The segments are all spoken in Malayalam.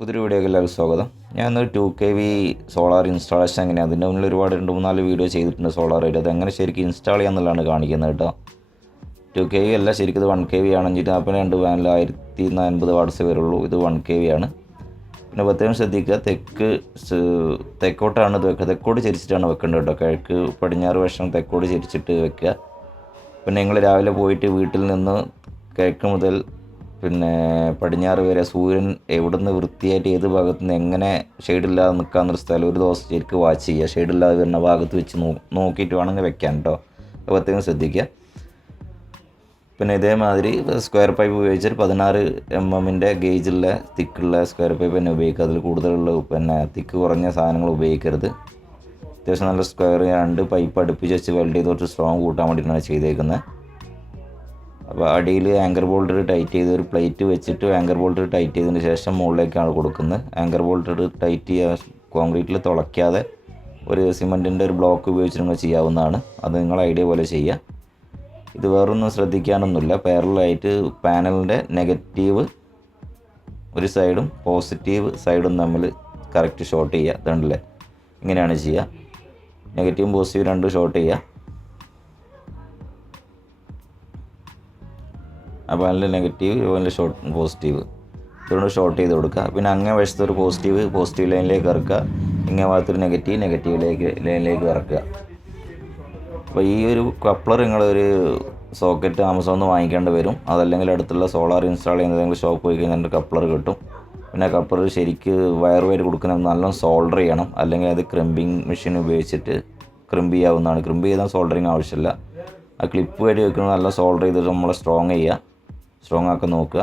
പുതിയൊരു വീഡിയോക്ക് എല്ലാവർക്കും സ്വാഗതം. ഞാൻ ഒരു two K V solar installation എങ്ങനെയാണ് അതിന്റെ മുന്നിൽ ഒരുപാട് രണ്ട് മൂന്നാൽ വീഡിയോ ചെയ്തിട്ടുണ്ട് സോളാർ ആയിട്ട്. അത് എങ്ങനെ ശരിക്കും ഇൻസ്റ്റാൾ ചെയ്യാന്നുള്ളതാണ് കാണിക്കുന്നത് കേട്ടോ. ടു കെ വി അല്ല ശരിക്കും ഇത് വൺ കെ വി ആണ്. നാൽപ്പത് രണ്ട് പാനൽ ആയിരത്തി അൻപത് വാട്സ് വരുള്ളൂ ഇത് വൺ കെ വി ആണ്. പിന്നെ പ്രത്യേകം ശ്രദ്ധിക്കുക തെക്ക് തെക്കോട്ടാണ് ഇത് വെക്കുക. തെക്കോട്ട് ചരിച്ചിട്ടാണ് വെക്കേണ്ടത് കേട്ടോ. കിഴക്ക് പടിഞ്ഞാറ് വശം തെക്കോട്ട് ചരിച്ചിട്ട് വെക്കുക. പിന്നെ നിങ്ങൾ രാവിലെ പോയിട്ട് വീട്ടിൽ നിന്ന് കിഴക്ക് മുതൽ പിന്നെ പടിഞ്ഞാറ് വരെ സൂര്യൻ എവിടുന്ന് വൃത്തിയായിട്ട് ഏത് ഭാഗത്ത് നിന്ന് എങ്ങനെ ഷെയ്ഡില്ലാതെ നിൽക്കാമെന്നൊരു സ്ഥലം ഒരു ദിവസം ശരിക്കും വാച്ച് ചെയ്യുക. ഷെയ്ഡില്ലാതെ വരുന്ന ഭാഗത്ത് വെച്ച് നോ നോക്കിയിട്ട് വേണമെങ്കിൽ വെക്കാൻ കേട്ടോ അപ്പോൾ അത്രയും ശ്രദ്ധിക്കുക. പിന്നെ ഇതേമാതിരി സ്ക്വയർ പൈപ്പ് ഉപയോഗിച്ചിട്ട് പതിനാറ് എം എമ്മിന്റെ ഗേജുള്ള തിക്കുള്ള സ്ക്വയർ പൈപ്പ് തന്നെ ഉപയോഗിക്കുക. അതിൽ കൂടുതലുള്ള പിന്നെ തിക്ക് കുറഞ്ഞ സാധനങ്ങൾ ഉപയോഗിക്കരുത്. അത്യാവശ്യം നല്ല സ്ക്വയർ രണ്ട് പൈപ്പ് അടുപ്പിച്ച് വെച്ച് വെൽഡ് ചെയ്ത് കുറച്ച് സ്ട്രോങ് കൂട്ടാൻ വേണ്ടിയിട്ടാണ് ചെയ്തേക്കുന്നത്. അപ്പോൾ അടിയിൽ ആങ്കർ ബോൾട്ട് ടൈറ്റ് ചെയ്ത് ഒരു പ്ലേറ്റ് വെച്ചിട്ട് ആങ്കർ ബോൾട്ട് ടൈറ്റ് ചെയ്തതിന് ശേഷം മുകളിലേക്കാണ് കൊടുക്കുന്നത്. ആങ്കർ ബോൾട്ട് ടൈറ്റ് ചെയ്യുക കോൺക്രീറ്റിൽ തുളയ്ക്കാതെ ഒരു സിമന്റിന്റെ ഒരു ബ്ലോക്ക് ഉപയോഗിച്ച് നിങ്ങൾ ചെയ്യാവുന്നതാണ്. അത് നിങ്ങൾ ഐഡിയ പോലെ ചെയ്യുക. ഇത് വേറൊന്നും ശ്രദ്ധിക്കാനൊന്നുമില്ല. പാരലായിട്ട് പാനലിന്റെ നെഗറ്റീവ് ഒരു സൈഡും പോസിറ്റീവ് സൈഡും തമ്മിൽ കറക്റ്റ് ഷോട്ട് ചെയ്യുക. ഇതുണ്ടല്ലേ? ഇങ്ങനെയാണ് ചെയ്യുക. നെഗറ്റീവും പോസിറ്റീവ് രണ്ടും ഷോട്ട് ചെയ്യുക. അപ്പോൾ അതിന്റെ നെഗറ്റീവ് അതിന്റെ ഷോർട്ട് പോസിറ്റീവ് ഇതുകൊണ്ട് ഷോർട്ട് ചെയ്ത് കൊടുക്കുക. പിന്നെ അങ്ങേ വശത്ത് ഒരു പോസിറ്റീവ് പോസിറ്റീവ് ലൈനിലേക്ക് ഇറക്കുക. ഇങ്ങേ ഭാഗത്തൊരു നെഗറ്റീവ് നെഗറ്റീവിലേക്ക് ലൈനിലേക്ക് ഇറക്കുക. അപ്പോൾ ഈ ഒരു കപ്ലർ നിങ്ങളൊരു സോക്കറ്റ് ആമസോണിൽ നിന്ന് വാങ്ങിക്കേണ്ടി വരും. അതല്ലെങ്കിൽ അടുത്തുള്ള സോളാർ ഇൻസ്റ്റാൾ ചെയ്യുന്ന ഏതെങ്കിലും ഷോപ്പ് പോയി കഴിഞ്ഞാൽ കപ്ലർ കിട്ടും. പിന്നെ കപ്ലർ ശരിക്ക് വയർ വയർ കൊടുക്കുന്ന നല്ലോണം സോൾഡർ ചെയ്യണം. അല്ലെങ്കിൽ അത് ക്രിമ്പിങ് മെഷീൻ ഉപയോഗിച്ചിട്ട് ക്രിമ്പ് ചെയ്യാവുന്നതാണ്. ക്രിമ്പ് ചെയ്താൽ സോൾഡറിങ് ആവശ്യമില്ല. ആ ക്ലിപ്പ് വഴി വെക്കുന്നത് നല്ല സോൾഡർ ചെയ്തിട്ട് നമ്മൾ സ്ട്രോങ് ചെയ്യുക. സ്ട്രോങ് ആക്കാൻ നോക്കുക.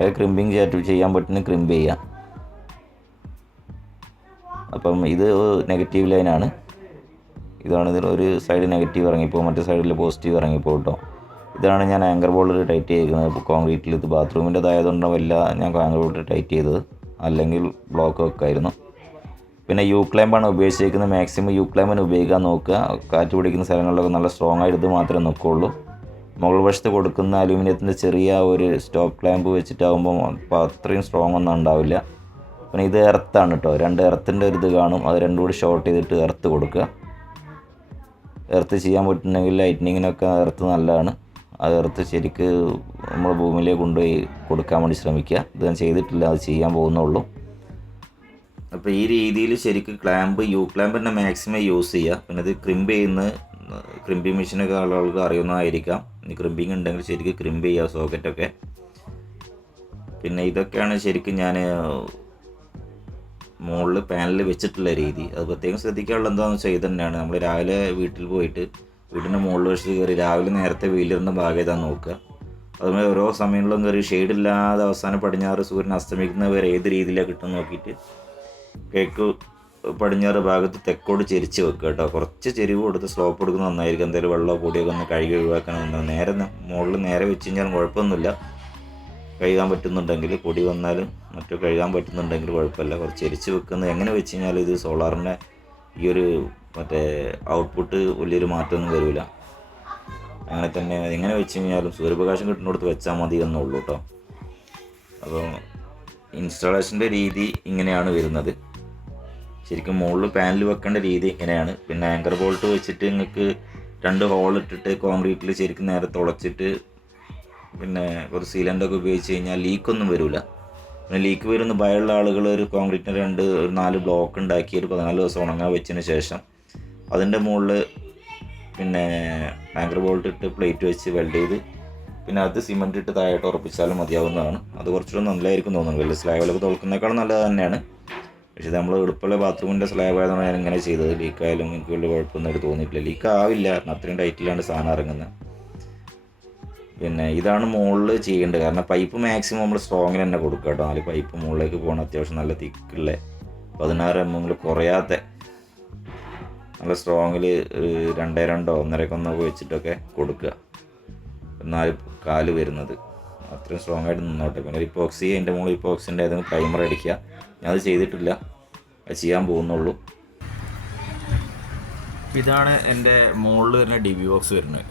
അത് ക്രിമ്പിങ് ചെയ്യാൻ ചെയ്യാൻ പറ്റുന്ന ക്രിമ്പ് ചെയ്യാം. അപ്പം ഇത് നെഗറ്റീവ് ലൈനാണ് ഇതാണ് ഇതിൽ ഒരു സൈഡ് നെഗറ്റീവ് ഇറങ്ങിപ്പോൾ മറ്റേ സൈഡിൽ പോസിറ്റീവ് ഇറങ്ങിപ്പോൾ കേട്ടോ. ഇതാണ് ഞാൻ ആങ്കർ ബോൾഡ് ടൈറ്റ് ചെയ്തിരിക്കുന്നത്. കോൺക്രീറ്റിൽ ഇത് ബാത്റൂമിന്റെതായതുകൊണ്ട് വല്ല ഞാൻ ആങ്കർ ബോൾഡ് ടൈറ്റ് ചെയ്തത്. അല്ലെങ്കിൽ ബ്ലോക്ക് വെക്കായിരുന്നു പിന്നെ യു ക്ലൈമ്പാണ് ഉപയോഗിച്ചിരിക്കുന്നത്. മാക്സിമം യു ക്ലൈമ്പിന് ഉപയോഗിക്കാൻ നോക്കുക. കാറ്റ് പിടിക്കുന്ന സ്ഥലങ്ങളിലൊക്കെ നല്ല സ്ട്രോങ് ആയിട്ട് ഇത് മാത്രമേ നിൽക്കുള്ളൂ മുകൾ വശത്ത് കൊടുക്കുന്ന അലൂമിനിയത്തിന്റെ ചെറിയ ഒരു സ്റ്റോപ്പ് ക്ലാമ്പ് വെച്ചിട്ടാകുമ്പോൾ അപ്പോൾ അത്രയും സ്ട്രോങ് ഒന്നും ഉണ്ടാവില്ല. പിന്നെ ഇത് എർത്താണ് കേട്ടോ രണ്ട് എർത്തിന്റെ ഒരു ഇത് കാണും. അത് രണ്ടും കൂടി ഷോർട്ട് ചെയ്തിട്ട് എർത്ത് കൊടുക്കുക. എർത്ത് ചെയ്യാൻ പറ്റുന്നെങ്കിൽ ലൈറ്റ്നിങ്ങിനൊക്കെ എർത്ത് നല്ലതാണ്. അത് എർത്ത് ശരിക്ക് നമ്മൾ ഭൂമിയിലേക്ക് കൊണ്ടുപോയി കൊടുക്കാൻ വേണ്ടി ശ്രമിക്കുക. ഇത് ഞാൻ ചെയ്തിട്ടില്ല. അത് ചെയ്യാൻ പോകുന്നുള്ളൂ. അപ്പോൾ ഈ രീതിയിൽ ശരിക്ക് ക്ലാമ്പ് യു ക്ലാമ്പ് തന്നെ മാക്സിമം യൂസ് ചെയ്യുക. പിന്നെ ഇത് ക്രിമ്പ് ചെയ്യുന്ന ക്രിമ്പി മെഷീനൊക്കെ ആളുകൾക്ക് അറിയുന്നതായിരിക്കാം. ഇനി ക്രിമ്പിങ് ഉണ്ടെങ്കിൽ ശരിക്കും ക്രിമ്പ് ചെയ്യുക സോക്കറ്റൊക്കെ പിന്നെ ഇതൊക്കെയാണ് ശരിക്കും ഞാൻ മുകളിൽ പാനലിൽ വെച്ചിട്ടുള്ള രീതി. അത് പ്രത്യേകം ശ്രദ്ധിക്കാനുള്ള എന്താണെന്ന് വെച്ചാൽ ഇത് തന്നെയാണ്. നമ്മൾ രാവിലെ വീട്ടിൽ പോയിട്ട് വീടിന്റെ മുകളിൽ വെച്ച് കയറി രാവിലെ നേരത്തെ വെയിലിരുന്ന ഭാഗം ഏതാന്ന് നോക്കുക. അതുപോലെ ഓരോ സമയങ്ങളിലും കയറി ഷെയ്ഡില്ലാതെ അവസാനം പടിഞ്ഞാറ് സൂര്യൻ അസ്തമിക്കുന്നവർ ഏത് രീതിയിലാണ് കിട്ടും നോക്കിയിട്ട് കേക്ക് പടിഞ്ഞാറ് ഭാഗത്ത് തെക്കോട് ചെരിച്ച് വെക്കുക കേട്ടോ. കുറച്ച് ചെരിവ് കൊടുത്ത് സ്ലോപ്പ് കൊടുക്കുന്നത് നന്നായിരിക്കും. എന്തായാലും വെള്ളമോ പൊടിയൊക്കെ ഒന്ന് കഴുകി ഒഴിവാക്കണം. നേരെ മുകളിൽ നേരെ വെച്ച് കഴിഞ്ഞാൽ കുഴപ്പമൊന്നുമില്ല. കഴുകാൻ പറ്റുന്നുണ്ടെങ്കിൽ പൊടി വന്നാലും മറ്റോ കഴുകാൻ പറ്റുന്നുണ്ടെങ്കിൽ കുഴപ്പമില്ല. കുറച്ച് എരിച്ച് വെക്കുന്നത് എങ്ങനെ വെച്ച് കഴിഞ്ഞാൽ ഇത് സോളാറിന്റെ ഈ ഒരു മറ്റേ ഔട്ട്പുട്ട് വലിയൊരു മാറ്റമൊന്നും വരില്ല അങ്ങനെ തന്നെ എങ്ങനെ വെച്ച് കഴിഞ്ഞാലും സൂര്യപ്രകാശം കിട്ടുന്നിടത്ത് വെച്ചാൽ മതി എന്നുള്ളൂ കേട്ടോ. അപ്പോൾ ഇൻസ്റ്റാളേഷന്റെ രീതി ഇങ്ങനെയാണ് വരുന്നത്. ശരിക്കും മുകളിൽ പാനൽ വെക്കേണ്ട രീതി ഇങ്ങനെയാണ്. പിന്നെ ആങ്കർ ബോൾട്ട് വെച്ചിട്ട് നിങ്ങൾക്ക് രണ്ട് ഹോൾ ഇട്ടിട്ട് കോൺക്രീറ്റിൽ ശരിക്കും നേരെ തുളച്ചിട്ട് പിന്നെ കുറച്ച് സീലന്റൊക്കെ ഉപയോഗിച്ച് കഴിഞ്ഞാൽ ലീക്കൊന്നും വരില്ല പിന്നെ ലീക്ക് വരുന്ന ഭയമുള്ള ആളുകൾ ഒരു കോൺക്രീറ്റിന് രണ്ട് ഒരു നാല് ബ്ലോക്ക് ഉണ്ടാക്കി ഒരു പതിനാല് ദിവസം ഉണങ്ങാൻ വെച്ചതിന് ശേഷം അതിന്റെ മുകളിൽ പിന്നെ ആങ്കർ ബോൾട്ട് ഇട്ട് പ്ലേറ്റ് വെച്ച് വെൽഡ് ചെയ്ത് പിന്നെ അത് സിമെന്റ് ഇട്ട് താഴോട്ട് ഉറപ്പിച്ചാലും മതിയാവുന്നതാണ്. അത് കുറച്ചുകൂടെ നല്ലതായിരിക്കും തോന്നുന്നു. വലിയ സ്ലാബിലൊക്കെ തുളക്കുന്നേക്കാളും നല്ലത് തന്നെയാണ്. പക്ഷേ നമ്മൾ എളുപ്പമുള്ള ബാത്റൂമിന്റെ സ്ലാബ് ആയതാണ് ഞാൻ ഇങ്ങനെ ചെയ്തത്. ലീക്കായാലും എനിക്ക് വലിയ കുഴപ്പമൊന്നും തോന്നിയിട്ടില്ല. ലീക്ക് ആവില്ല. അത്രയും ടൈറ്റിലാണ് സാധനം ഇറങ്ങുന്നത് പിന്നെ ഇതാണ് മുകളിൽ ചെയ്യേണ്ടത്. കാരണം പൈപ്പ് മാക്സിമം നമ്മൾ സ്ട്രോങ്ങിന് തന്നെ കൊടുക്കുക കേട്ടോ. നാല് പൈപ്പ് മുകളിലേക്ക് പോകണം. അത്യാവശ്യം നല്ല തിക്കുള്ള പതിനാറ് എം എമ്മിൽ കുറയാത്ത നല്ല സ്ട്രോങ്ങിൽ രണ്ടേ രണ്ടോ ഒന്നരക്കൊന്നൊക്കെ വെച്ചിട്ടൊക്കെ കൊടുക്കുക. നാല് കാൽ വരുന്നത്. അത്രയും സ്ട്രോങ് ആയിട്ട് നിന്നോട്ടെ. പിന്നെ ഒരു ഇപ്പോക്സി എന്റെ മുകളിൽ ഇപ്പോക്സിന്റെ ഏതെങ്കിലും പ്രൈമർ അടിക്കുക. ഞാൻ അത് ചെയ്തിട്ടില്ല. അത് ചെയ്യാൻ പോകുന്നുള്ളൂ. ഇതാണ് എന്റെ മുകളിൽ വരുന്ന ഡി ബി ബോക്സ് വരുന്നത്.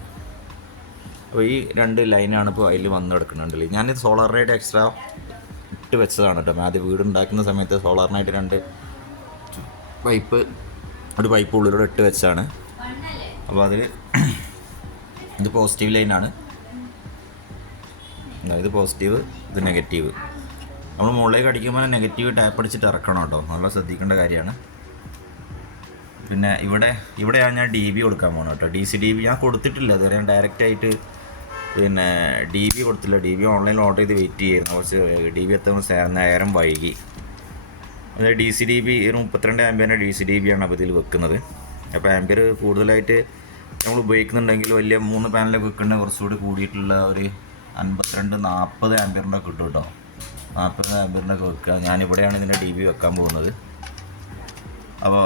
അപ്പോൾ ഈ രണ്ട് ലൈനാണ് ഇപ്പോൾ അതിൽ വന്ന് കിടക്കുന്നുണ്ടല്ലേ. ഞാനിത് സോളാറിനായിട്ട് എക്സ്ട്രാ ഇട്ട് വെച്ചതാണ് കേട്ടോ. ആദ്യം വീട് ഉണ്ടാക്കുന്ന സമയത്ത് സോളാറിനായിട്ട് രണ്ട് പൈപ്പ് ഒരു പൈപ്പ് ഉള്ളിലൂടെ ഇട്ട് വെച്ചാണ് അപ്പോൾ അതിൽ ഇത് പോസിറ്റീവ് ലൈനാണ് ഇത് പോസിറ്റീവ് ഇത് നെഗറ്റീവ് നമ്മൾ മുകളിലേക്ക് അടിക്കുമ്പോൾ നെഗറ്റീവ് ടാപ്പ് അടിച്ചിട്ട് ഇറക്കണം കേട്ടോ. നല്ല ശ്രദ്ധിക്കേണ്ട കാര്യമാണ്. പിന്നെ ഇവിടെ ഇവിടെയാണ് ഞാൻ ഡി ബി കൊടുക്കാൻ പോകുന്നത് കേട്ടോ. ഡി സി ഡി ബി ഞാൻ കൊടുത്തിട്ടില്ല. അതുവരെ ഞാൻ ഡയറക്റ്റ് ആയിട്ട് പിന്നെ ഡി ബി കൊടുത്തില്ല. ഡി ബി ഓൺലൈനിൽ ഓർഡർ ചെയ്ത് വെയിറ്റ് ചെയ്യായിരുന്നു കുറച്ച് ഡി ബി എത്തുമ്പോൾ നേരം വൈകി. അതായത് ഡി സി ഡി ബി ഒരു മുപ്പത്തിരണ്ട് ആംബിയറിന്റെ ഡി സി ഡി ബി ആണ് അപ്പോൾ ഇതിൽ വെക്കുന്നത്. അപ്പോൾ ആംബിയർ കൂടുതലായിട്ട് നമ്മൾ ഉപയോഗിക്കുന്നുണ്ടെങ്കിൽ വലിയ മൂന്ന് പാനലൊക്കെ വെക്കേണ്ട കുറച്ചുകൂടി കൂടിയിട്ടുള്ള ഒരു അൻപത്തിരണ്ട് നാൽപ്പത് ആംബിയറിന്റെ കിട്ടും കേട്ടോ. നാൽപ്പത് ആംബിയറിന്റെ വെക്കുക. ഞാനിവിടെയാണ് ഇതിന്റെ ഡി ബി വെക്കാൻ പോകുന്നത്. അപ്പോൾ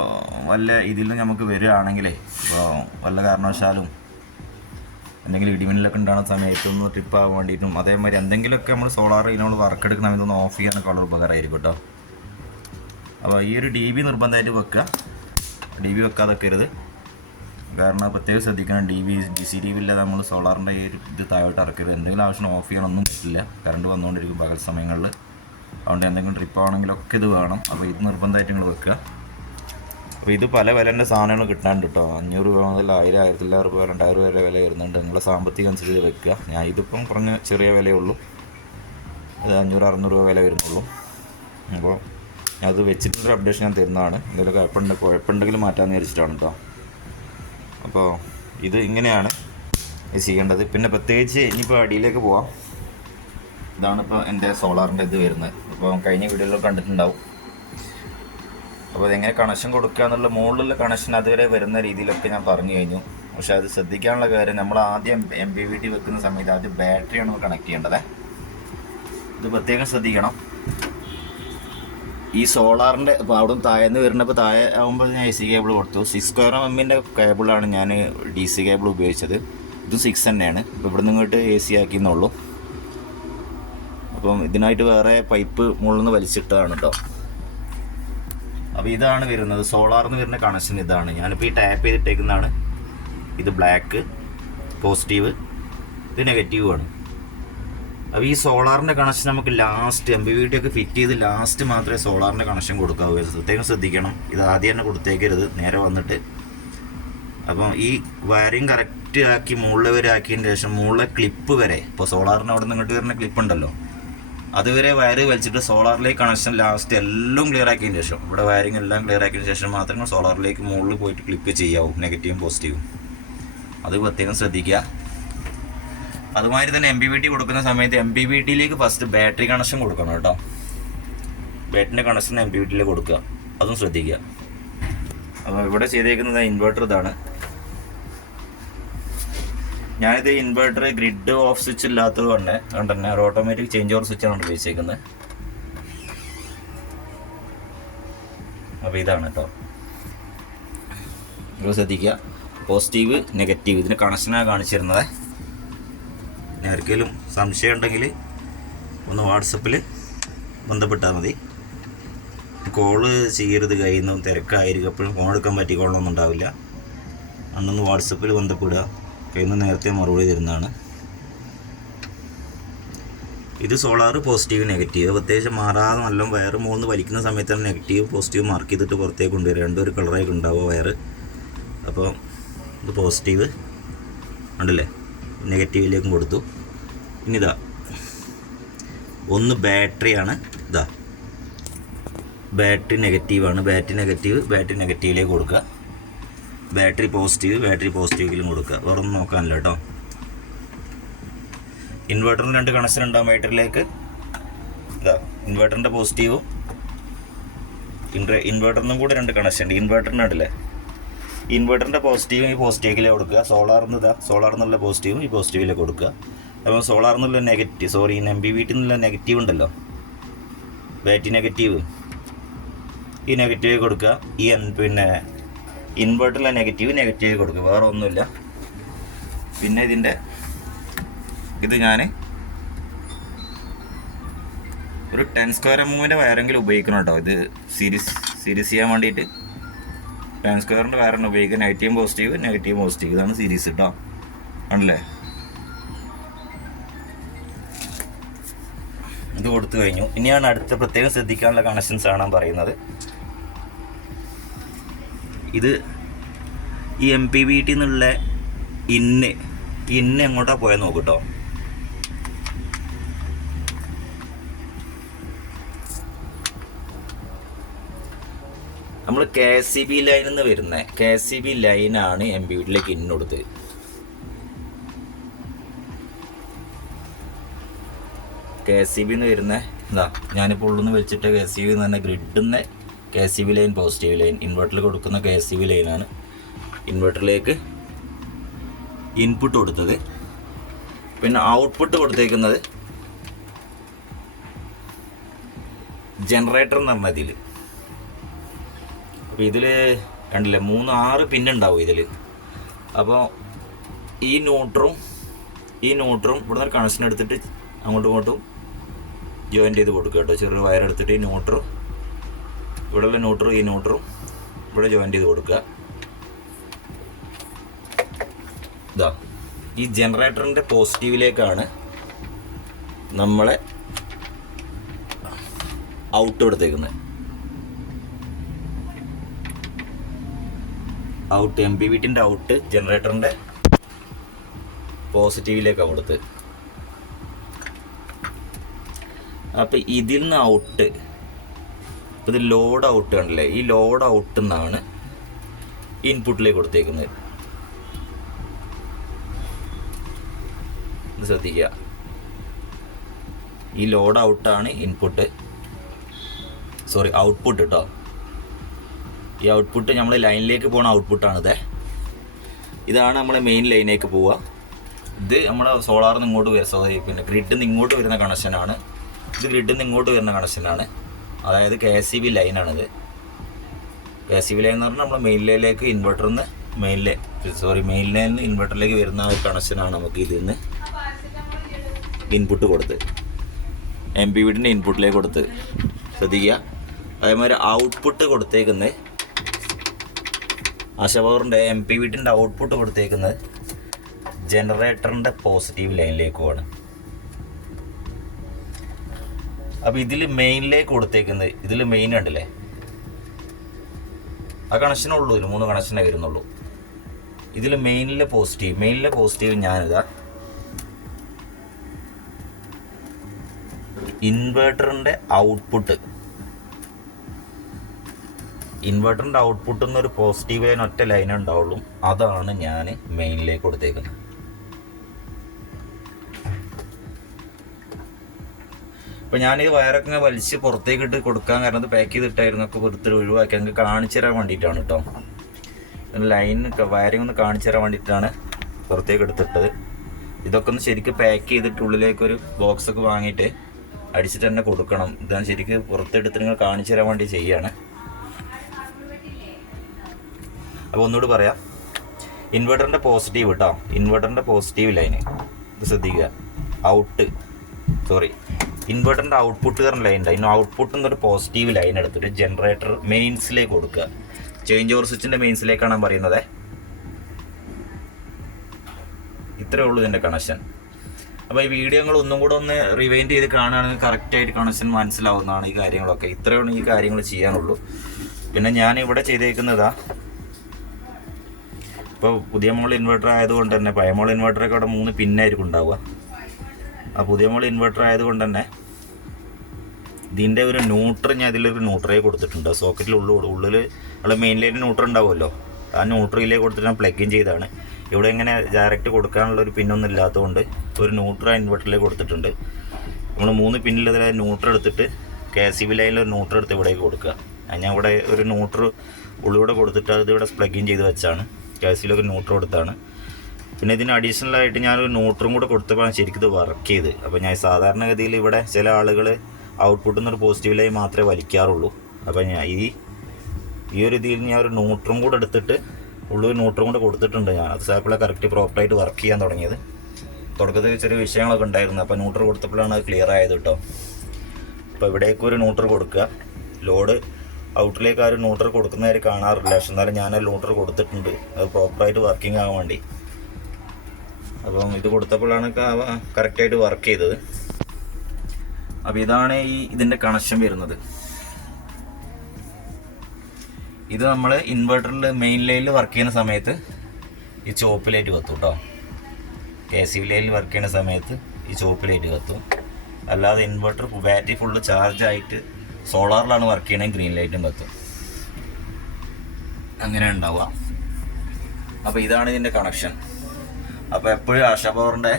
വല്ല ഇതിൽ നിന്ന് നമുക്ക് വരികയാണെങ്കിലേ ഇപ്പോൾ വല്ല കാരണവശാലും എന്തെങ്കിലും ഇടിമിന്നലൊക്കെ ഉണ്ടാകുന്ന സമയത്ത് ഒന്ന് ട്രിപ്പ് ആകാൻ വേണ്ടിയിട്ടും അതേമാതിരി എന്തെങ്കിലുമൊക്കെ നമ്മൾ സോളാർ ഇതിനോട് വർക്ക് എടുക്കുന്ന സമയത്ത് ഒന്ന് ഓഫ് ചെയ്യാനൊക്കെ ഉള്ള ഉപകാരമായിരിക്കും കേട്ടോ. അപ്പോൾ ഈ ഒരു ഡി ബി നിർബന്ധമായിട്ട് വെക്കുക. ഡി ബി വെക്കാതെ വെക്കരുത്. കാരണം പ്രത്യേകം ശ്രദ്ധിക്കണം. D V D C D V ഇല്ലാതെ നമ്മൾ സോളാറിന്റെ ഈ ഇത് താഴോട്ട് ഇറക്കരുത്. എന്തെങ്കിലും ആവശ്യം ഓഫ് ചെയ്യാനൊന്നും പറ്റില്ല. കറണ്ട് വന്നുകൊണ്ടിരിക്കും പകൽ സമയങ്ങളിൽ അതുകൊണ്ട് എന്തെങ്കിലും ട്രിപ്പ് ആണെങ്കിലൊക്കെ ഇത് വേണം. അപ്പോൾ ഇത് നിർബന്ധമായിട്ട് നിങ്ങൾ വെക്കുക. അപ്പോൾ ഇത് പല വിലന്റെ സാധനങ്ങൾ കിട്ടാണ്ട് കേട്ടോ അഞ്ഞൂറ് രൂപ മുതൽ ആയിരം ആയിരത്തി എല്ലാ രൂപ രണ്ടായിരം രൂപ വരെ വില വരുന്നുണ്ട്. നിങ്ങളുടെ സാമ്പത്തികം അനുസരിച്ച് വെക്കുക. ഞാൻ ഇതിപ്പം പറഞ്ഞ ചെറിയ വിലയേ ഉള്ളൂ അത് അഞ്ഞൂറ് അറുന്നൂറ് രൂപ വില വരുന്നുള്ളൂ. അപ്പോൾ അത് വെച്ചിട്ടുള്ളൊരു അപ്ഡേഷൻ ഞാൻ തരുന്നതാണ്. എന്തെങ്കിലും കുഴപ്പമുണ്ട് കുഴപ്പമുണ്ടെങ്കിൽ മാറ്റാമെന്ന് വിചാരിച്ചിട്ടാണ് കേട്ടോ അപ്പോൾ ഇത് ഇങ്ങനെയാണ് ചെയ്യേണ്ടത്. പിന്നെ പ്രത്യേകിച്ച് ഇനിയിപ്പോൾ അടിയിലേക്ക് പോവാം. ഇതാണിപ്പോൾ എന്റെ സോളാറിന്റെ ഇത് വരുന്നത്. അപ്പോൾ കഴിഞ്ഞ വീഡിയോയിൽ കണ്ടിട്ടുണ്ടാവും. അപ്പോൾ അതെങ്ങനെ കണക്ഷൻ കൊടുക്കുക എന്നുള്ള മുകളിലുള്ള കണക്ഷൻ അതുവരെ വരുന്ന രീതിയിലൊക്കെ ഞാൻ പറഞ്ഞു കഴിഞ്ഞു. പക്ഷേ അത് ശ്രദ്ധിക്കാനുള്ള കാര്യം നമ്മൾ ആദ്യം എം ബി വി ടി വെക്കുന്ന സമയത്ത് ആദ്യം ബാറ്ററിയാണ് കണക്ട് ചെയ്യേണ്ടത്. ഇത് പ്രത്യേകം ശ്രദ്ധിക്കണം. ഈ സോളാറിന്റെ ഇപ്പോൾ അവിടെ താഴേന്ന് വരുന്നപ്പോൾ താഴെ ആകുമ്പോൾ ഞാൻ എ സി കേബിൾ കൊടുത്തു. സിക്സ് സ്ക്വയർ എമ്മിന്റെ കേബിളാണ് ഞാൻ ഡി സി കേബിൾ ഉപയോഗിച്ചത്. ഇത് സിക്സ് തന്നെയാണ്. ഇപ്പോൾ ഇവിടെ നിന്ന് ഇങ്ങോട്ട് എ സി ആക്കിയെന്നുള്ളൂ. അപ്പം ഇതിനായിട്ട് വേറെ പൈപ്പ് മുകളിൽ നിന്ന് വലിച്ചിട്ടതാണ് കേട്ടോ അപ്പോൾ ഇതാണ് വരുന്നത്. സോളാറിന്ന് വരുന്ന കണക്ഷൻ ഇതാണ്. ഞാനിപ്പോൾ ഈ ടാപ്പ് ചെയ്തിട്ടേക്കുന്നതാണ്. ഇത് ബ്ലാക്ക് പോസിറ്റീവ് ഇത് നെഗറ്റീവ് ആണ്. അപ്പോൾ ഈ സോളാറിന്റെ കണക്ഷൻ നമുക്ക് last M B V T ഒക്കെ ഫിറ്റ് ചെയ്ത് ലാസ്റ്റ് മാത്രമേ സോളാറിന്റെ കണക്ഷൻ കൊടുക്കാവൂ പ്രത്യേകം ശ്രദ്ധിക്കണം. ഇത് ആദ്യം തന്നെ കൊടുത്തേക്കരുത്. നേരെ വന്നിട്ട്. അപ്പം ഈ വയറിങ് കറക്റ്റ് ആക്കി മുകളിൽ വരെ ആക്കിയതിന് ശേഷം മുകളിലെ ക്ലിപ്പ് വരെ ഇപ്പോൾ സോളാറിന് അവിടെ നിന്ന് വരുന്ന ക്ലിപ്പ് ഉണ്ടല്ലോ. അതുവരെ വയറ് വലിച്ചിട്ട് സോളാറിലേക്ക് കണക്ഷൻ ലാസ്റ്റ് എല്ലാം ക്ലിയർ ആക്കിയതിന് ശേഷം ഇവിടെ വയറിങ് എല്ലാം ക്ലിയർ ആക്കിയതിന് ശേഷം മാത്രമേ സോളാറിലേക്ക് മുകളിൽ പോയിട്ട് ക്ലിപ്പ് ചെയ്യാവൂ നെഗറ്റീവും പോസിറ്റീവും അത് പ്രത്യേകം ശ്രദ്ധിക്കുക. അതുമാതിരി തന്നെ എം ബി ബി ടി കൊടുക്കുന്ന സമയത്ത് എം ബി ബി ടിയിലേക്ക് ഫസ്റ്റ് ബാറ്ററി കണക്ഷൻ കൊടുക്കണം കേട്ടോ. ബാറ്ററിന്റെ കണക്ഷൻ എം ബി ബി ടിയിലേക്ക് കൊടുക്കുക. അതും ശ്രദ്ധിക്കുക. അപ്പോൾ ഇവിടെ ചെയ്തേക്കുന്നത് ഇൻവെർട്ടർ ഇതാണ്. ഞാനിത് ഇൻവെർട്ടർ ഗ്രിഡ് ഓഫ് സ്വിച്ച് ഇല്ലാത്തത് കൊണ്ട് അതുകൊണ്ട് തന്നെ ഒരു ഓട്ടോമാറ്റിക് ചേഞ്ച് ഓവർ സ്വിച്ചാണ് ഉപയോഗിച്ചേക്കുന്നത്. അപ്പോൾ ഇതാണ് കേട്ടോ. ഇത് ശ്രദ്ധിക്കുക. പോസിറ്റീവ് നെഗറ്റീവ് ഇതിന് കണക്ഷനാണ് കാണിച്ചിരുന്നത്. ആർക്കെങ്കിലും സംശയം ഉണ്ടെങ്കിൽ ഒന്ന് വാട്സപ്പിൽ ബന്ധപ്പെട്ടാൽ മതി. കോൾ ചെയ്യരുത് കയ്യിൽ നിന്നും തിരക്കായിരിക്കും. എപ്പോഴും ഫോൺ എടുക്കാൻ പറ്റിക്കോളണമെന്നും ഉണ്ടാവില്ല. അന്നൊന്ന് വാട്സപ്പിൽ ബന്ധപ്പെടുക. കയ്യിൽ നിന്ന് നേരത്തെ മറുപടി തരുന്നതാണ്. ഇത് സോളാർ പോസിറ്റീവ് നെഗറ്റീവ് പ്രത്യേകിച്ച് മാറാതെ നല്ല വയറ് മൂന്ന് വലിക്കുന്ന സമയത്താണ് നെഗറ്റീവ് പോസിറ്റീവ് മാർക്ക് ചെയ്തിട്ട് പുറത്തേക്ക് കൊണ്ടുവരിക. രണ്ടും ഒരു കളറായിട്ട് ഉണ്ടാവുക വയറ്. അപ്പോൾ ഇത് പോസിറ്റീവ് ഉണ്ടല്ലേ നെഗറ്റീവിലേക്കും കൊടുത്തു. ഇനി ഇതാ. ഒന്ന് ബാറ്ററിയാണ് ഇതാ. ബാറ്ററി നെഗറ്റീവാണ് ബാറ്ററി നെഗറ്റീവ് ബാറ്ററി നെഗറ്റീവിലേക്ക് കൊടുക്കുക. ബാറ്ററി പോസിറ്റീവ് ബാറ്ററി പോസിറ്റീവിലും കൊടുക്കുക. വേറെ ഒന്നും നോക്കാനില്ല കേട്ടോ. ഇൻവെർട്ടറിന് രണ്ട് കണക്ഷൻ ഉണ്ടാവും ബാറ്ററിയിലേക്ക് ഇതാ ഇൻവെർട്ടറിന്റെ പോസിറ്റീവും ഇൻവെ ഇൻവെർട്ടറിനും കൂടെ രണ്ട് കണക്ഷൻ ഉണ്ട്. ഇൻവെർട്ടറിന് ഉണ്ടല്ലേ ഇൻവെർട്ടറിന്റെ പോസിറ്റീവും ഈ പോസിറ്റീവിലേക്ക് കൊടുക്കുക. സോളാറിന് ഇതാ സോളാറിനുള്ള പോസിറ്റീവും ഈ പോസിറ്റീവിലേക്ക് കൊടുക്കുക. അപ്പോൾ സോളാർ എന്നുള്ള നെഗറ്റീവ് സോറി എം ബി വീട്ടിൽ നിന്നുള്ള നെഗറ്റീവ് ഉണ്ടല്ലോ. ബാറ്ററി നെഗറ്റീവ് ഈ നെഗറ്റീവ് കൊടുക്കുക ഈ പിന്നെ ഇൻവെർട്ടറിലെ നെഗറ്റീവ് നെഗറ്റീവ് കൊടുക്കുക വേറെ ഒന്നുമില്ല. പിന്നെ ഇതിന്റെ ഇത് ഞാൻ ഒരു ടെൻ സ്ക്വയർ എമ്മിന്റെ വയറെങ്കിലും ഉപയോഗിക്കണം കേട്ടോ ഇത് സീരീസ് സീരീസ് ചെയ്യാൻ വേണ്ടിയിട്ട്. ടെൻ സ്ക്വയറിന്റെ വയറാണ് ഉപയോഗിക്കുക നെഗറ്റീവ് പോസിറ്റീവ് നെഗറ്റീവ് പോസിറ്റീവ് ഇതാണ് സീരീസ് കേട്ടോ ആണല്ലേ? ഇത് കൊടുത്തു കഴിഞ്ഞു. ഇനിയാണ് അടുത്ത പ്രത്യേകം ശ്രദ്ധിക്കാനുള്ള കണക്ഷൻസ് ആണ് പറയുന്നത്. ഇത് ഈ എം പി വി ടി എന്നുള്ള ഇന്ന് ഇന്ന് എങ്ങോട്ടാ പോയാൽ നോക്കൂട്ടോ? നമ്മൾ കെ എസ് സി ബി ലൈനിൽ നിന്ന് വരുന്ന. കെ എസ് സി ബി ലൈനാണ് എം പി വീട്ടിലേക്ക് ഇന്ന് കൊടുത്തത്. കെ എസ് സി ബിന്ന് വരുന്ന എന്താ ഞാനിപ്പോൾ ഉള്ളിന്ന് വെച്ചിട്ട് കെ എസ് സി ബി തന്നെ ഗ്രിഡിന്ന് K S C B line positive line ഇൻവെർട്ടറിൽ കൊടുക്കുന്ന കെ എസ് സി ബി ലൈനാണ് ഇൻവെർട്ടറിലേക്ക് ഇൻപുട്ട് കൊടുത്തത്. പിന്നെ ഔട്ട്പുട്ട് കൊടുത്തേക്കുന്നത് ജനറേറ്റർ എന്ന് പറഞ്ഞ ഇതിൽ അപ്പോൾ ഇതിൽ കണ്ടില്ലേ മൂന്ന് ആറ് പിന്നുണ്ടാവും ഇതിൽ അപ്പോൾ ഈ ന്യൂട്രും ഈ ന്യൂട്രും ഇവിടുന്ന് ഒരു കണക്ഷൻ എടുത്തിട്ട് അങ്ങോട്ടും ഇങ്ങോട്ടും ജോയിൻ ചെയ്ത് കൊടുക്കുക കേട്ടോ. ചെറിയ വയർ എടുത്തിട്ട് ഈ ന്യൂട്രും ഇവിടെയുള്ള ന്യൂട്രും ഈ ന്യൂട്രും ഇവിടെ ജോയിന്റ് ചെയ്ത് കൊടുക്കുക. ഇതാ ഈ ജനറേറ്ററിന്റെ പോസിറ്റീവിലേക്കാണ് നമ്മളെ ഔട്ട് എടുത്തേക്കുന്നത്. ഔട്ട് എം പി വീട്ടിന്റെ ഔട്ട് ജനറേറ്ററിന്റെ പോസിറ്റീവിലേക്കാണ് കൊടുത്ത്. അപ്പം ഇതിൽ നിന്ന് ഔട്ട് ഇത് ലോഡ് ഔട്ട് ആണല്ലേ ഈ ലോഡ് ഔട്ട് നിന്നാണ് ഇൻപുട്ടിലേക്ക് കൊടുത്തേക്കുന്നത്. ശ്രദ്ധിക്കുക. ഈ ലോഡ് ഔട്ടാണ് ഇൻപുട്ട്. സോറി ഔട്ട്പുട്ട് കേട്ടോ ഈ ഔട്ട്പുട്ട് നമ്മൾ ലൈനിലേക്ക് പോകുന്ന ഔട്ട്പുട്ടാണിത് ഇതാണ് നമ്മൾ മെയിൻ ലൈനിലേക്ക് പോവുക. ഇത് നമ്മുടെ സോളാറിൽ നിന്ന് ഇങ്ങോട്ട് സോറി പിന്നെ ഗ്രിഡിൽ നിന്ന് ഇങ്ങോട്ട് വരുന്ന കണക്ഷനാണ് ഇത് ഗ്രിഡിൽ നിന്ന് ഇങ്ങോട്ട് വരുന്ന കണക്ഷനാണ് അതായത് K S C B ലൈനാണിത് K S C B line എന്ന് പറഞ്ഞാൽ നമ്മൾ മെയിൻ ലൈനിലേക്ക് ഇൻവെർട്ടറിൽ നിന്ന് മെയിൻ ലൈൻ സോറി മെയിൻ ലൈനിൽ നിന്ന് ഇൻവെർട്ടറിലേക്ക് വരുന്ന ഒരു കണക്ഷനാണ് നമുക്ക് ഇതിൽ നിന്ന് ഇൻപുട്ട് കൊടുത്ത്. എം പി വീടിന്റെ ഇൻപുട്ടിലേക്ക് കൊടുത്ത്. ശ്രദ്ധിക്കുക. അതേമാതിരി ഔട്ട്പുട്ട് കൊടുത്തേക്കുന്നത് ആശാപവറിന്റെ എം പി വീട്ടിന്റെ ഔട്ട്പുട്ട് കൊടുത്തേക്കുന്നത് ജനറേറ്ററിന്റെ പോസിറ്റീവ് ലൈനിലേക്കുമാണ് അപ്പോൾ ഇതിൽ മെയിനിലേക്ക് കൊടുത്തേക്കുന്നത് ഇതിൽ മെയിൻ ഉണ്ടല്ലേ ആ കണക്ഷനേ ഉള്ളൂ ഇതിൽ മൂന്ന് കണക്ഷനേ വരുന്നുള്ളൂ. ഇതിൽ മെയിനിലെ പോസിറ്റീവ് മെയിനിലെ പോസിറ്റീവ് ഞാനിതാ. ഇൻവേർട്ടറിന്റെ ഔട്ട്പുട്ട് ഇൻവേർട്ടറിന്റെ ഔട്ട്പുട്ടിൽ ഒരു പോസിറ്റീവ് ലൈൻ ഒറ്റ ലൈൻ ഉണ്ടാവുള്ളൂ. അതാണ് ഞാൻ മെയിനിലേക്ക് കൊടുത്തേക്കുന്നത്. ഇപ്പം ഞാൻ ഈ വയറൊക്കെ ഇങ്ങനെ വലിച്ച് പുറത്തേക്ക് ഇട്ട് കൊടുക്കാൻ കാരണം പാക്ക് ചെയ്തിട്ടായിരുന്നു. ഒക്കെ വെറുതെ ഒഴിവാക്കി. അങ്ങ് കാണിച്ചു തരാൻ വേണ്ടിയിട്ടാണ് കേട്ടോ. ലൈൻ വയറിംഗ് ഒന്ന് കാണിച്ചു തരാൻ വേണ്ടിയിട്ടാണ് പുറത്തേക്ക് എടുത്തിട്ടത്. ഇതൊക്കെ ഒന്ന് ശരിക്കും പാക്ക് ചെയ്തിട്ട് ഉള്ളിലേക്ക് ഒരു ബോക്സ് ഒക്കെ വാങ്ങിയിട്ട് അടിച്ചിട്ട് തന്നെ കൊടുക്കണം. ഇതാണ് ശരിക്കും പുറത്തെടുത്ത് നിങ്ങൾ കാണിച്ചു തരാൻ വേണ്ടി ചെയ്യാണ്. അപ്പോൾ ഒന്നുകൂടി പറയാം. ഇൻവെർട്ടറിന്റെ പോസിറ്റീവ് കേട്ടോ. ഇൻവെർട്ടറിന്റെ പോസിറ്റീവ് ലൈന് ഇത് ശ്രദ്ധിക്കുക. ഔട്ട് സോറി ഇൻവെർട്ടറിന്റെ ഔട്ട്പുട്ട് കറണ്ട് ലൈൻ ഉണ്ട്. അതിന് ഔട്ട്പുട്ട് എന്നൊരു പോസിറ്റീവ് ലൈൻ എടുത്തിട്ട് ജനറേറ്റർ മെയിൻസിലേക്ക് കൊടുക്കുക. ചേഞ്ച് ഓവർ സ്വിച്ചിന്റെ മെയിൻസിലേക്കാണ് ഞാൻ പറയുന്നത്. ഇത്രേ ഉള്ളൂ ഇതിന്റെ കണക്ഷൻ അപ്പോൾ ഈ വീഡിയോകൾ ഒന്നും കൂടെ ഒന്ന് റിവൈൻഡ് ചെയ്ത് കാണുകയാണെങ്കിൽ കറക്റ്റായിട്ട് കണക്ഷൻ മനസ്സിലാവുന്നതാണ് ഈ കാര്യങ്ങളൊക്കെ. ഇത്രയാണ് ഈ കാര്യങ്ങൾ ചെയ്യാനുള്ളൂ. പിന്നെ ഞാൻ ഇവിടെ ചെയ്തേക്കുന്നതാ ഇപ്പോൾ പുതിയ മോൾ ഇൻവെർട്ടർ ആയതുകൊണ്ട് തന്നെ പഴയ മോൾ ഇൻവെർട്ടറൊക്കെ അവിടെ മൂന്ന് പിന്നായിരിക്കും ഉണ്ടാവുക. ആ പുതിയ മോൾ ഇൻവെർട്ടർ ആയതുകൊണ്ട് തന്നെ ഇതിന്റെ ഒരു ന്യൂട്രൽ ഞാൻ ഇതിലൊരു ന്യൂട്രേ കൊടുത്തിട്ടുണ്ട്. സോക്കറ്റിൽ ഉള്ളിൽ ഉള്ളിൽ നമ്മൾ ലൈൻ ന്യൂട്രർ ഉണ്ടാവുമല്ലോ. ആ ന്യൂട്രയിലേക്ക് കൊടുത്തിട്ട് ഞാൻ പ്ലഗ് ചെയ്താണ് ഇവിടെ ഇങ്ങനെ ഡയറക്റ്റ് കൊടുക്കാനുള്ള ഒരു പിന്നൊന്നും ഇല്ലാത്തതുകൊണ്ട് ഒരു ന്യൂട്ര ഇൻവെർട്ടറിലേക്ക് കൊടുത്തിട്ടുണ്ട്. നമ്മൾ മൂന്ന് പിന്നിൽ ഇതിൽ ന്യൂട്രർ എടുത്തിട്ട് കെ സി ബി ലൈനിൽ ഒരു ന്യൂട്രൽ എടുത്ത് ഇവിടേക്ക് കൊടുക്കുക. ഞാൻ ഇവിടെ ഒരു ന്യൂട്രൽ ഉള്ളിവിടെ കൊടുത്തിട്ട് അത് ഇവിടെ പ്ലഗ് ചെയ്ത് വെച്ചാണ്. കെ സി ബിയിലൊക്കെ ന്യൂട്രൽ കൊടുത്താണ് പിന്നെ ഇതിന് അഡീഷണൽ ആയിട്ട് ഞാനൊരു നോട്ടറും കൂടെ കൊടുത്തപ്പോഴാണ് ശരിക്കും ഇത് വർക്ക് ചെയ്ത്. അപ്പോൾ ഞാൻ സാധാരണഗതിയിൽ ഇവിടെ ചില ആളുകൾ ഔട്ട്പുട്ടിൽ നിന്നൊരു പോസിറ്റീവ് ലൈൻ മാത്രമേ വലിക്കാറുള്ളൂ. അപ്പോൾ ഞാൻ ഈ ഈ ഒരു ഇതിൽ ഞാൻ ഒരു നോട്ടറും കൂടെ എടുത്തിട്ട് ഉള്ളൊരു നോട്ടറും കൂടെ കൊടുത്തിട്ടുണ്ട് ഞാൻ. അത് സാപ്പിളെ കറക്റ്റ് പ്രോപ്പറായിട്ട് വർക്ക് ചെയ്യാൻ തുടങ്ങിയത്. തുടക്കത്തിൽ ചെറിയ വിഷയങ്ങളൊക്കെ ഉണ്ടായിരുന്നു. അപ്പോൾ നോട്ടർ കൊടുത്തപ്പോഴാണ് അത് ക്ലിയർ ആയത് കേട്ടോ അപ്പോൾ ഇവിടേക്ക് ഒരു നോട്ടർ കൊടുക്കുക. ലോഡ് ഔട്ടിലേക്ക് ആ ഒരു നോട്ടർ കൊടുക്കുന്നവർ കാണാറില്ല. പക്ഷെ എന്നാലും ഞാൻ ആ കൊടുത്തിട്ടുണ്ട്. അത് പ്രോപ്പറായിട്ട് വർക്കിംഗ് ആകാൻ വേണ്ടി. അപ്പം ഇത് കൊടുത്തപ്പോഴാണ് കറക്റ്റായിട്ട് വർക്ക് ചെയ്തത്. അപ്പോൾ ഇതാണ് ഈ ഇതിന്റെ കണക്ഷൻ വരുന്നത്. ഇത് നമ്മൾ ഇൻവെർട്ടറിൽ മെയിൻ ലൈനിൽ വർക്ക് ചെയ്യുന്ന സമയത്ത് ഈ ചോപ്പ് ലൈറ്റ് കത്തും കേട്ടോ കെ സി ലൈനിൽ വർക്ക് ചെയ്യുന്ന സമയത്ത് ഈ ചോപ്പ് ലൈറ്റ് കത്തും അല്ലാതെ ഇൻവെർട്ടർ ബാറ്ററി ഫുള്ള് ചാർജ് ആയിട്ട് സോളാറിലാണ് വർക്ക് ചെയ്യണമെങ്കിൽ ഗ്രീൻ ലൈറ്റും കത്തും അങ്ങനെ ഉണ്ടാവുക. അപ്പോൾ ഇതാണ് ഇതിന്റെ കണക്ഷൻ അപ്പോൾ എപ്പോഴും ആശാ പവറിന്റെ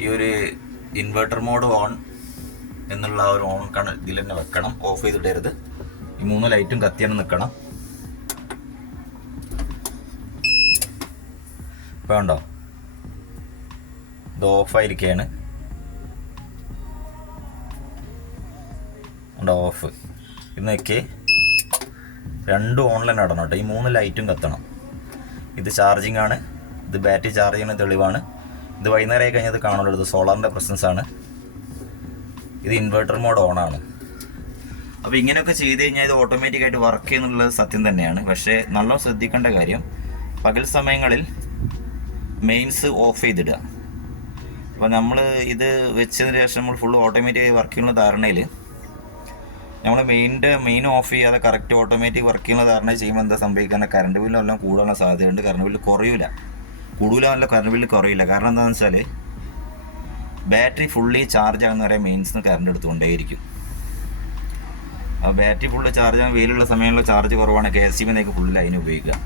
ഈ ഒരു ഇൻവെർട്ടർ മോഡ് ഓൺ എന്നുള്ള ഒരു ഓൺ കണ ഇതിൽ തന്നെ വെക്കണം. ഓഫ് ചെയ്തിടരുത്. ഈ മൂന്ന് ലൈറ്റും കത്തിയാണ് നിൽക്കണം ഇപ്പോൾ ഉണ്ടോ ഇത് ഓഫായിരിക്കുകയാണ് ഓഫ് ഇന്നൊക്കെ രണ്ടും ഓൺലൈൻ ഇടണം കേട്ടോ ഈ മൂന്ന് ലൈറ്റും കത്തണം. ഇത് ചാർജിങ് ആണ്. ഇത് ബാറ്ററി ചാർജ് ചെയ്യുന്ന തെളിവാണ്. ഇത് വൈകുന്നേരമായി കഴിഞ്ഞാൽ ഇത് കാണുള്ളൂ ഇത് സോളാറിന്റെ പ്രസൻസ് ആണ്. ഇത് ഇൻവെർട്ടർ മോഡ് ഓൺ ആണ്. അപ്പോൾ ഇങ്ങനെയൊക്കെ ചെയ്ത് കഴിഞ്ഞാൽ ഇത് ഓട്ടോമാറ്റിക്കായിട്ട് വർക്ക് ചെയ്യുന്നുള്ളത് സത്യം തന്നെയാണ്. പക്ഷേ നല്ലോണം ശ്രദ്ധിക്കേണ്ട കാര്യം പകൽ സമയങ്ങളിൽ മെയിൻസ് ഓഫ് ചെയ്തിടുക. അപ്പോൾ നമ്മൾ ഇത് വെച്ചതിന് ശേഷം നമ്മൾ ഫുൾ ഓട്ടോമാറ്റിക്കായി വർക്ക് ചെയ്യുന്ന ധാരണയിൽ നമ്മൾ മെയിന്റെ മെയിൻ ഓഫ് ചെയ്യാതെ കറക്റ്റ് ഓട്ടോമാറ്റിക് വർക്ക് ചെയ്യുന്ന ധാരണ ചെയ്യുമ്പോൾ എന്താ സംഭവിക്കുന്നത് കറണ്ട് എല്ലാം കൂടാനുള്ള സാധ്യതയുണ്ട്. കറണ്ട് ബില്ല് കുറയില്ല കൂടുതല നല്ല കറണ്ട് ബില്ല് കുറയില്ല കാരണം എന്താണെന്ന് വെച്ചാൽ ബാറ്ററി ഫുള്ളി ചാർജ് ആകുന്ന വരെ മെയിൻസിന് കറണ്ട് എടുത്തുകൊണ്ടേയിരിക്കും. ആ ബാറ്ററി ഫുള്ള് ചാർജ് ആകാൻ വെയിലുള്ള സമയങ്ങളിൽ ചാർജ് കുറവാണ് കെ എസ് സി ബിന്നേക്ക് ഫുള്ള് ലൈൻ ഉപയോഗിക്കുക.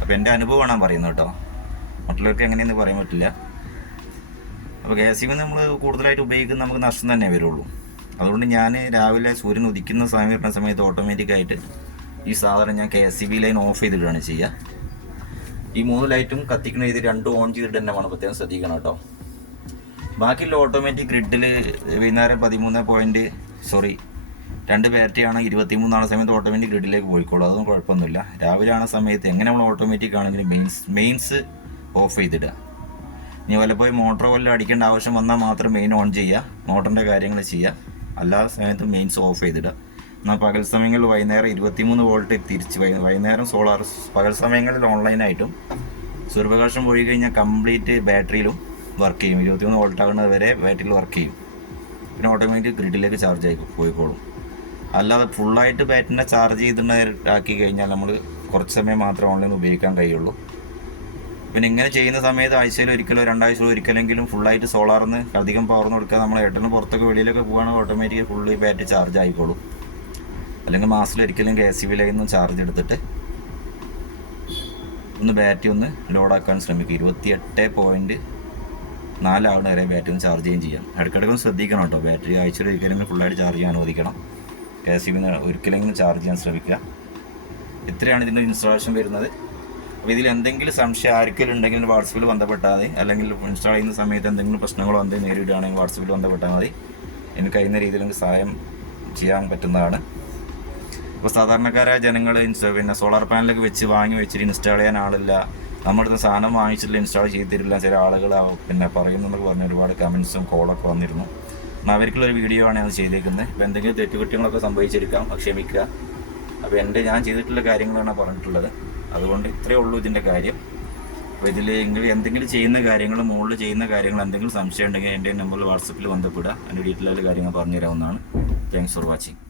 അപ്പോൾ എന്റെ അനുഭവമാണ് ഞാൻ പറയുന്നത് കേട്ടോ. മറ്റുള്ളവർക്ക് എങ്ങനെയെന്ന് പറയാൻ പറ്റില്ല. അപ്പോൾ കെ എസ് സി ബി നമ്മൾ കൂടുതലായിട്ട് ഉപയോഗിക്കുന്ന നമുക്ക് നഷ്ടം തന്നെ വരുള്ളൂ. അതുകൊണ്ട് ഞാൻ രാവിലെ സൂര്യൻ ഉദിക്കുന്ന സമയം വരുന്ന സമയത്ത് ഓട്ടോമാറ്റിക്കായിട്ട് ഈ സാധനം ഞാൻ K S C B line off ചെയ്തിടുകയാണ് ചെയ്യുക. ഈ മൂന്ന് ലൈറ്റും കത്തിക്കുന്ന രീതിയിൽ രണ്ടും ഓൺ ചെയ്തിട്ട് തന്നെ വേണം പ്രത്യേകം ശ്രദ്ധിക്കണം കേട്ടോ. ബാക്കിയുള്ള ഓട്ടോമാറ്റിക് ഗ്രിഡിൽ വൈകുന്നേരം പതിമൂന്ന് പോയിന്റ് സോറി രണ്ട് ബാറ്ററിയാണ് ഇരുപത്തിമൂന്നാണ് സമയത്ത് ഓട്ടോമാറ്റിക് ഗ്രിഡിലേക്ക് പോയിക്കോളൂ. അതൊന്നും കുഴപ്പമൊന്നുമില്ല. രാവിലെ ആണ സമയത്ത് എങ്ങനെ നമ്മൾ ഓട്ടോമാറ്റിക് ആണെങ്കിലും മെയിൻസ് മെയിൻസ് ഓഫ് ചെയ്തിടുക. ഇനി വല്ലപ്പോഴും മോട്ടോർ വല്ല അടിക്കേണ്ട ആവശ്യം വന്നാൽ മാത്രം മെയിൻ ഓൺ ചെയ്യുക. മോട്ടറിന്റെ കാര്യങ്ങൾ ചെയ്യുക. എല്ലാ സമയത്തും മെയിൻസ് ഓഫ് ചെയ്തിടുക. എന്നാൽ പകൽ സമയങ്ങളിൽ വൈകുന്നേരം ഇരുപത്തിമൂന്ന് വോൾട്ട് തിരിച്ച് വൈകുന്നേരം സോളാർ പകൽ സമയങ്ങളിൽ ഓൺലൈനായിട്ടും സൂര്യപ്രകാശം പോയി കഴിഞ്ഞാൽ കംപ്ലീറ്റ് ബാറ്ററിയിലും വർക്ക് ചെയ്യും. ഇരുപത്തിമൂന്ന് വോൾട്ട് ആകുന്നത് വരെ ബാറ്ററിയിൽ വർക്ക് ചെയ്യും. പിന്നെ ഓട്ടോമാറ്റിക് ഗ്രിഡിലേക്ക് ചാർജ് ആയി പോയിക്കോളും. അല്ലാതെ ഫുള്ളായിട്ട് ബാറ്ററിനെ ചാർജ് ചെയ്തിട്ട് ആക്കി കഴിഞ്ഞാൽ നമ്മൾ കുറച്ച് സമയം മാത്രമേ ഓൺലൈൻ ഉപയോഗിക്കാൻ കഴിയുള്ളൂ. പിന്നെ ഇങ്ങനെ ചെയ്യുന്ന സമയത്ത് ആഴ്ചയിൽ ഒരിക്കലോ രണ്ടാഴ്ചയിലോ ഒരിക്കലെങ്കിലും ഫുള്ളായിട്ട് സോളാറിന്ന് അധികം പവർന്ന് കൊടുക്കുക നമ്മൾ ഏട്ടന് പുറത്തൊക്കെ വെളിയിലൊക്കെ പോകുകയാണെങ്കിൽ ഓട്ടോമാറ്റിക് ഫുള്ളി ബാറ്ററി ചാർജ് ആയിക്കോളും. അല്ലെങ്കിൽ മാസത്തിൽ ഒരിക്കലും കെ സി ബിയിലേക്ക് നിന്ന് ചാർജ് എടുത്തിട്ട് ഒന്ന് ബാറ്ററി ഒന്ന് ലോഡാക്കാൻ ശ്രമിക്കുക. ഇരുപത്തിയെട്ട് പോയിന്റ് നാലാവണ വരെ ബാറ്ററി ഒന്ന് ചാർജ് ചെയ്യുകയും ചെയ്യാം. ഇടയ്ക്കിടയ്ക്ക് ശ്രദ്ധിക്കണം കേട്ടോ. ബാറ്ററി ആഴ്ചയിൽ ഒരിക്കലെങ്കിലും ഫുള്ളായിട്ട് ചാർജ് ചെയ്യാൻ അനുവദിക്കണം. കെ സി ബി ഒരിക്കലെങ്കിലും ചാർജ് ചെയ്യാൻ ശ്രമിക്കുക. ഇത്രയാണ് ഇതിന്റെ ഇൻസ്റ്റാളേഷൻ വരുന്നത്. അപ്പോൾ ഇതിൽ എന്തെങ്കിലും സംശയം ആർക്കെങ്കിലും ഉണ്ടെങ്കിൽ വാട്സപ്പിൽ ബന്ധപ്പെട്ടാൽ മതി. അല്ലെങ്കിൽ ഇൻസ്റ്റാൾ ചെയ്യുന്ന സമയത്ത് എന്തെങ്കിലും പ്രശ്നങ്ങളോ എന്തെങ്കിലും നേരിടുകയാണെങ്കിൽ വാട്സപ്പിൽ ബന്ധപ്പെട്ടാൽ മതി. എനിക്ക് കഴിയുന്ന രീതിയിൽ സഹായം ചെയ്യാൻ പറ്റുന്നതാണ്. ഇപ്പോൾ സാധാരണക്കാരായ ജനങ്ങൾ പിന്നെ സോളാർ പാനലൊക്കെ വെച്ച് വാങ്ങി വെച്ചിട്ട് ഇൻസ്റ്റാൾ ചെയ്യാൻ ആളില്ല. നമ്മുടെ അടുത്ത് സാധനം വാങ്ങിച്ചിട്ട് ഇൻസ്റ്റാൾ ചെയ്തിട്ടില്ല ചില ആളുകൾ പിന്നെ പറയുന്നതെന്നൊക്കെ പറഞ്ഞ ഒരുപാട് കമൻസും കോളൊക്കെ വന്നിരുന്നു. അവർക്കുള്ള ഒരു വീഡിയോ ആണ് ഞാൻ ചെയ്തേക്കുന്നത്. ഇപ്പം എന്തെങ്കിലും തെറ്റുകുറ്റങ്ങളൊക്കെ സംഭവിച്ചിരിക്കാം. ക്ഷമിക്കുക അപ്പോൾ എന്റെ ഞാൻ ചെയ്തിട്ടുള്ള കാര്യങ്ങളാണ് പറഞ്ഞിട്ടുള്ളത്. അതുകൊണ്ട് ഇത്രയേ ഉള്ളൂ ഇതിന്റെ കാര്യം. അപ്പോൾ ഇതിൽ എന്തെങ്കിലും ചെയ്യുന്ന കാര്യങ്ങൾ മുകളിൽ ചെയ്യുന്ന കാര്യങ്ങൾ എന്തെങ്കിലും സംശയം ഉണ്ടെങ്കിൽ എന്റെ നമ്പറിൽ വാട്സപ്പിൽ ബന്ധപ്പെടുക. അതിന്റെ ഡീറ്റെയിൽ കാര്യങ്ങൾ പറഞ്ഞു തരാവുന്നതാണ് താങ്ക്സ് ഫോർ വാച്ചിങ്